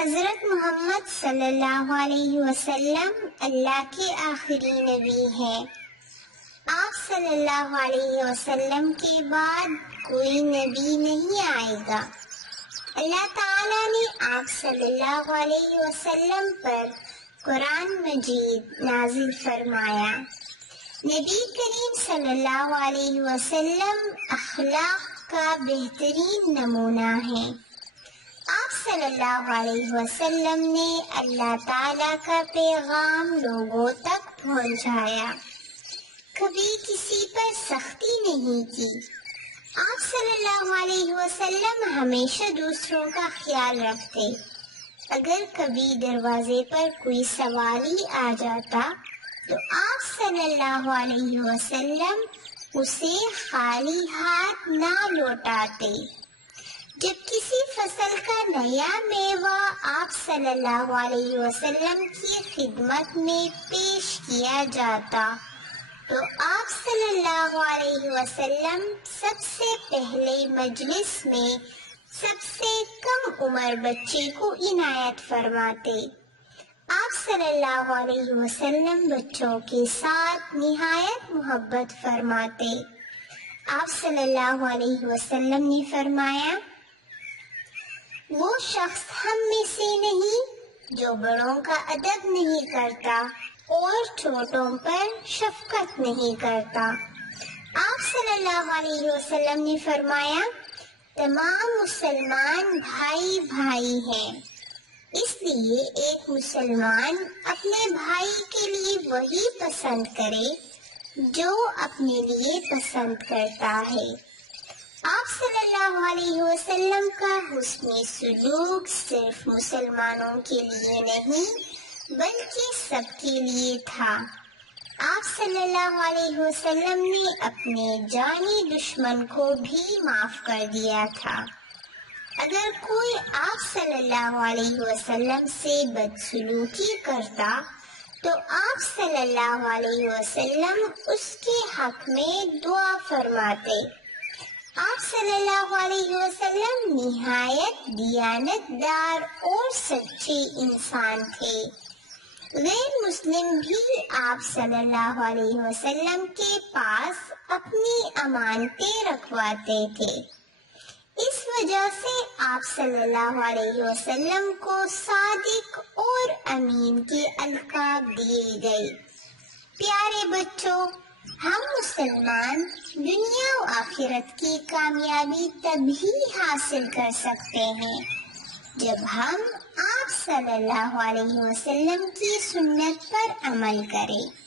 حضرت محمد صلی اللہ علیہ وسلم اللہ کے آخری نبی ہیں۔ آپ صلی اللہ علیہ وسلم کے بعد کوئی نبی نہیں آئے گا۔ اللہ تعالیٰ نے آپ صلی اللہ علیہ وسلم پر قرآن مجید نازل فرمایا۔ نبی کریم صلی اللہ علیہ وسلم اخلاق کا بہترین نمونہ ہے۔ آپ صلی اللہ علیہ وسلم نے اللہ تعالیٰ کا پیغام لوگوں تک پہنچایا، کبھی کسی پر سختی نہیں کی۔ آپ صلی اللہ علیہ وسلم ہمیشہ دوسروں کا خیال رکھتے۔ اگر کبھی دروازے پر کوئی سوالی آ جاتا تو آپ صلی اللہ علیہ وسلم اسے خالی ہاتھ نہ لوٹاتے۔ جب کسی فصل کا نیا میوہ آپ صلی اللہ علیہ وسلم کی خدمت میں پیش کیا جاتا تو آپ صلی اللہ علیہ وسلم سب سے پہلے مجلس میں سب سے کم عمر بچے کو عنایت فرماتے۔ آپ صلی اللہ علیہ وسلم بچوں کے ساتھ نہایت محبت فرماتے۔ آپ صلی اللہ علیہ وسلم نے فرمایا، وہ شخص ہم میں سے نہیں جو بڑوں کا ادب نہیں کرتا اور چھوٹوں پر شفقت نہیں کرتا۔ آپ صلی اللہ علیہ وسلم نے فرمایا، تمام مسلمان بھائی بھائی ہیں، اس لیے ایک مسلمان اپنے بھائی کے لیے وہی پسند کرے جو اپنے لیے پسند کرتا ہے۔ آپ صلی اللہ علیہ وسلم کا حسن سلوک صرف مسلمانوں کے لیے نہیں بلکہ سب کے لیے تھا۔ آپ صلی اللہ علیہ وسلم نے اپنے جانی دشمن کو بھی معاف کر دیا تھا۔ اگر کوئی آپ صلی اللہ علیہ وسلم سے بدسلوکی کرتا تو آپ صلی اللہ علیہ وسلم اس کے حق میں دعا فرماتے۔ آپ صلی اللہ علیہ وسلم نہایت دیانت دار اور سچے انسان تھے۔ غیر مسلم بھی آپ صلی اللہ علیہ وسلم کے پاس اپنی امانتیں رکھواتے تھے۔ اس وجہ سے آپ صلی اللہ علیہ وسلم کو صادق اور امین کے القاب دیے گئے۔ پیارے بچوں، ہم مسلمان دنیا و آخرت کی کامیابی تبھی حاصل کر سکتے ہیں جب ہم آپ صلی اللہ علیہ وسلم کی سنت پر عمل کریں۔